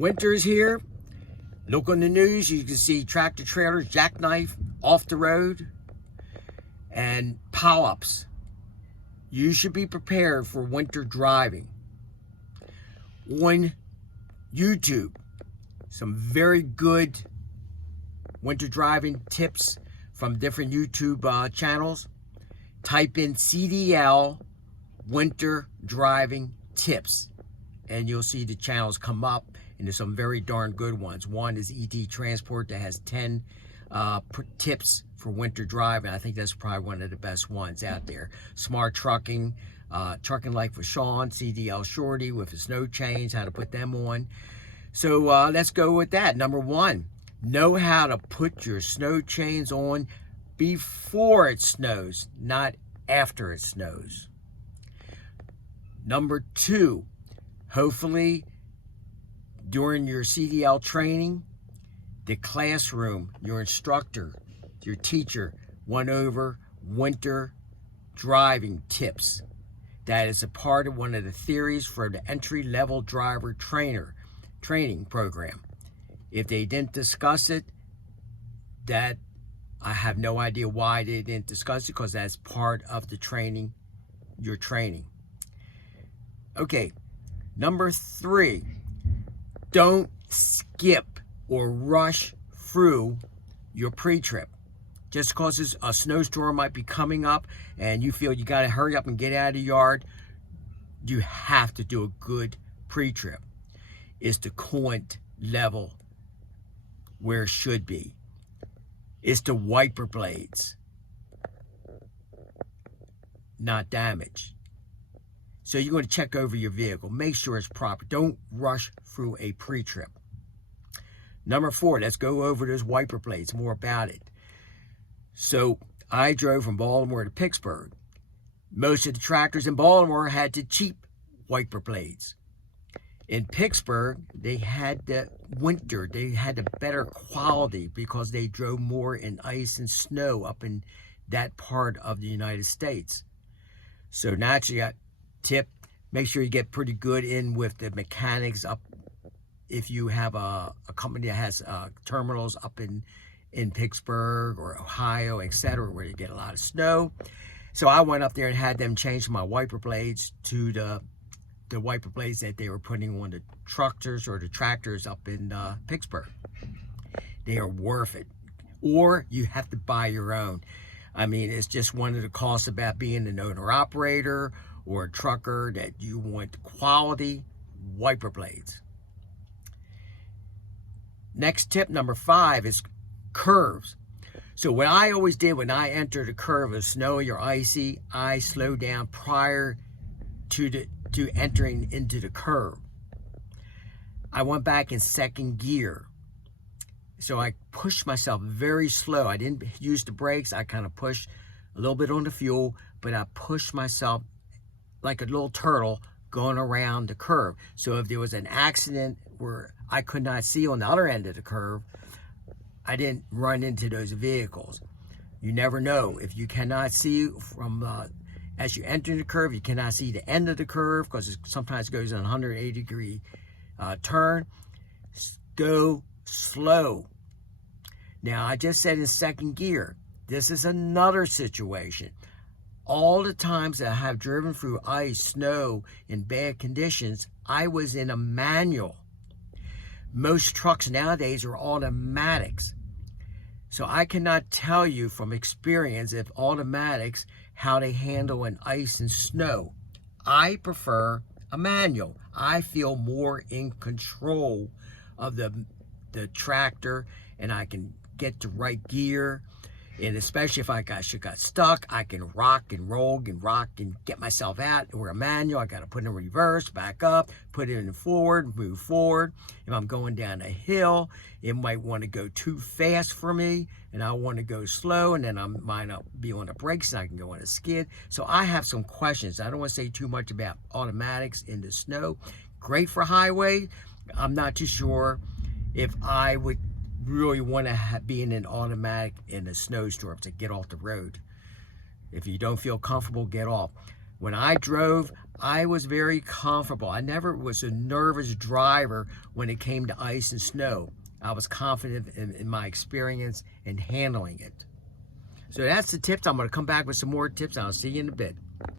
Winter's here. Look on the news, you can see tractor trailers jackknife off the road and pileups. You should be prepared for winter driving. On YouTube, some very good winter driving tips from different YouTube channels. Type in CDL winter driving tips and you'll see the channels come up, and there's some very darn good ones. One is ET Transport that has 10 tips for winter driving. I think that's probably one of the best ones out there. Smart Trucking, Trucking Life with Sean, CDL Shorty with his snow chains, how to put them on. So let's go with that. Number one, know how to put your snow chains on before it snows, not after it snows. Number two, hopefully during your CDL training, the classroom, your instructor, your teacher went over winter driving tips. That is a part of one of the theories for the entry-level driver training program. If they didn't discuss it, that I have no idea why they didn't discuss it, because that's part of the training, your training. Okay, number three, don't skip or rush through your pre-trip. Just because a snowstorm might be coming up and you feel you got to hurry up and get out of the yard, you have to do a good pre-trip. Is the coolant level where it should be? Is the wiper blades not damaged? So you're going to check over your vehicle. Make sure it's proper. Don't rush through a pre-trip. Number four, let's go over those wiper blades, more about it. So I drove from Baltimore to Pittsburgh. Most of the tractors in Baltimore had the cheap wiper blades. In Pittsburgh, they had the winter. They had the better quality because they drove more in ice and snow up in that part of the United States. So naturally, tip, make sure you get pretty good in with the mechanics up if you have a company that has terminals up in Pittsburgh or Ohio, etc., where you get a lot of snow. So I went up there and had them change my wiper blades to the wiper blades that they were putting on the tractors or the tractors up in Pittsburgh. They are worth it. Or you have to buy your own. I mean, it's just one of the costs about being an owner-operator or a trucker, that you want quality wiper blades. Next tip, number five, is curves. So what I always did when I entered a curve of snowy or icy, I slowed down prior to entering into the curve. I went back in second gear. So I pushed myself very slow. I didn't use the brakes. I kind of pushed a little bit on the fuel, but I pushed myself like a little turtle going around the curve. So if there was an accident where I could not see on the other end of the curve, I didn't run into those vehicles. You never know. If you cannot see from, as you enter the curve, you cannot see the end of the curve because it sometimes goes on a 180-degree turn. Go slow. Now, I just said in second gear. This is another situation. All the times that I have driven through ice, snow, in bad conditions, I was in a manual. Most trucks nowadays are automatics. So I cannot tell you from experience if automatics, how they handle in ice and snow. I prefer a manual. I feel more in control of the tractor, and I can get the right gear. And especially if I got stuck, I can rock and roll and rock and get myself out. Or a manual, I got to put it in reverse, back up, put it in forward, move forward. If I'm going down a hill, it might want to go too fast for me, and I want to go slow, and then I might not be on the brakes, and I can go on a skid. So I have some questions. I don't want to say too much about automatics in the snow. Great for highway. I'm not too sure if I would really want to be in an automatic in a snowstorm to get off the road. If you don't feel comfortable, get off. When I drove, I was very comfortable. I never was a nervous driver when it came to ice and snow. I was confident in my experience in handling it. So that's the tips. I'm going to come back with some more tips, and I'll see you in a bit.